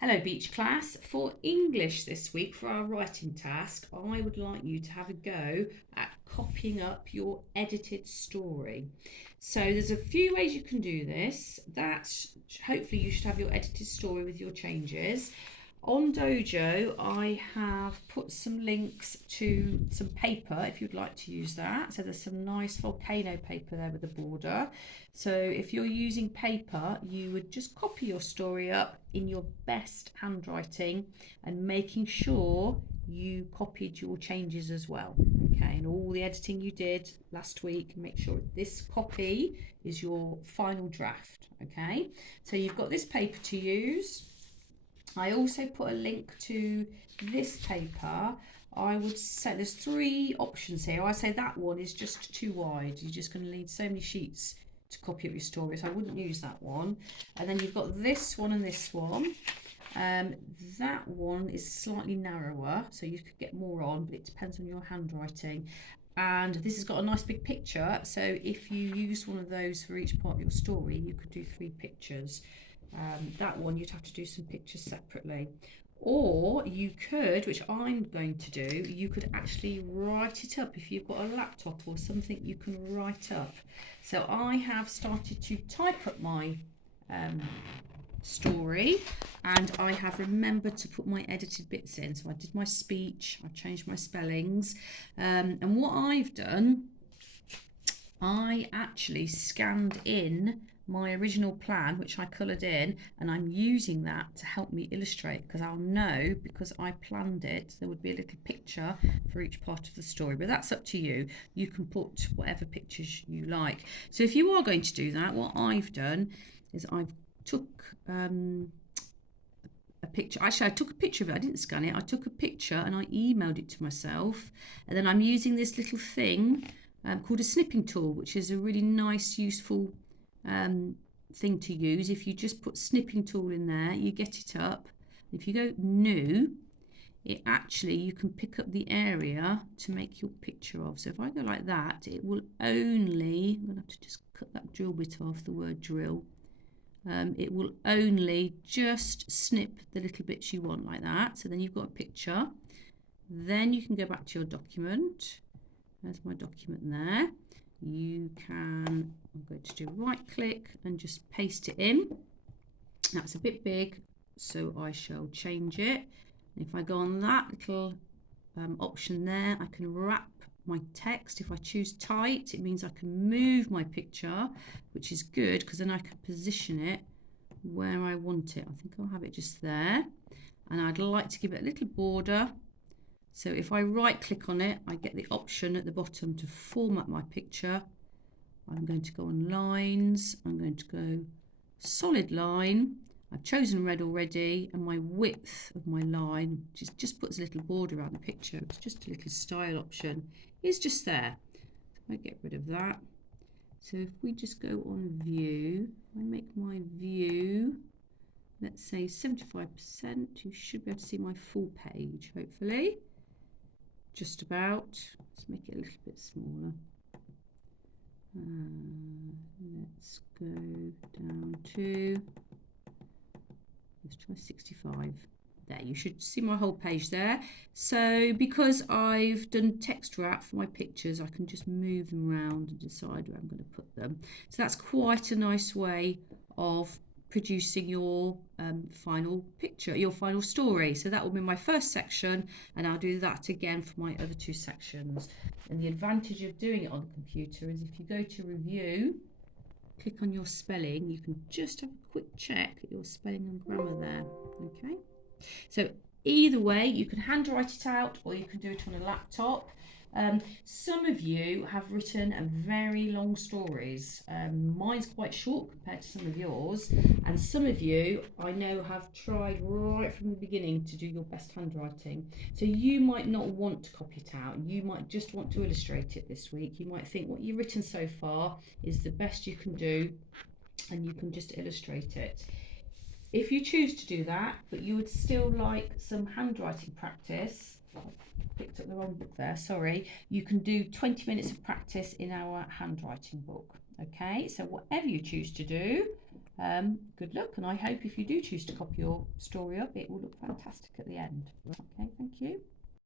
Hello, Beach Class. For English this week, for our writing task, I would like you to have a go at copying up your edited story. So there's a few ways you can do this. Hopefully you should have your edited story with your changes. On Dojo, I have put some links to some paper if you'd like to use that. So there's some nice volcano paper there with a border. So if you're using paper, you would just copy your story up in your best handwriting and making sure you copied your changes as well. Okay, and all the editing you did last week, make sure this copy is your final draft. Okay, so you've got this paper to use. I also put a link to this paper. I would say there's three options here. I say that one is just too wide. You're just going to need so many sheets to copy up your story, so I wouldn't use that one. And then you've got this one and this one. That one is slightly narrower, so you could get more on, but it depends on your handwriting. And this has got a nice big picture, so if you use one of those for each part of your story, you could do 3 pictures. That one you'd have to do some pictures separately. Or you could, which I'm going to do, you could actually write it up if you've got a laptop or something you can write up. So I have started to type up my story, and I have remembered to put my edited bits in. So I did my speech, I changed my spellings, and what I've done, I actually scanned in my original plan, which I coloured in, and I'm using that to help me illustrate, because I'll know, because I planned it, there would be a little picture for each part of the story. But that's up to you. You can put whatever pictures you like. So if you are going to do that, what I've done is I've took a picture. Actually, I took a picture of it. I didn't scan it. I took a picture and I emailed it to myself. And then I'm using this little thing called a snipping tool, which is a really nice, useful thing to use. If you just put snipping tool in there, you get it up. If you go new, it actually, you can pick up the area to make your picture of. So if I go like that, it will only, I'm going to have to just cut that drill bit off, the word drill. It will only just snip the little bits you want like that. So then you've got a picture. Then you can go back to your document. There's my document there. You can, I'm going to do right click and just paste it in. That's a bit big, so I shall change it. And if I go on that little option there, I can wrap my text. If I choose tight, it means I can move my picture, which is good because then I can position it where I want it. I think I'll have it just there. And I'd like to give it a little border. So if I right click on it, I get the option at the bottom to format my picture. I'm going to go on lines. I'm going to go solid line. I've chosen red already, and my width of my line just puts a little border around the picture. It's just a little style option. It's just there. So I get rid of that. So if we just go on view, I make my view, let's say 75%. You should be able to see my full page, hopefully. Just about. Let's make it a little bit smaller. Let's go down to, let's try 65. There, you should see my whole page there. So because I've done text wrap for my pictures, I can just move them around and decide where I'm going to put them. So that's quite a nice way of producing your final picture, your final story. So that will be my first section, and I'll do that again for my other two sections. And the advantage of doing it on the computer is if you go to review, click on your spelling, you can just have a quick check at your spelling and grammar there. Okay, so either way, you can handwrite it out or you can do it on a laptop. Some of you have written very long stories. Mine's quite short compared to some of yours, and some of you I know have tried right from the beginning to do your best handwriting. So you might not want to copy it out. You might just want to illustrate it this week. You might think what you've written so far is the best you can do, and you can just illustrate it. If you choose to do that, but you would still like some handwriting practice, I picked up the wrong book there, sorry, you can do 20 minutes of practice in our handwriting book. Okay, so whatever you choose to do, good luck, and I hope if you do choose to copy your story up, it will look fantastic at the end. Okay, thank you.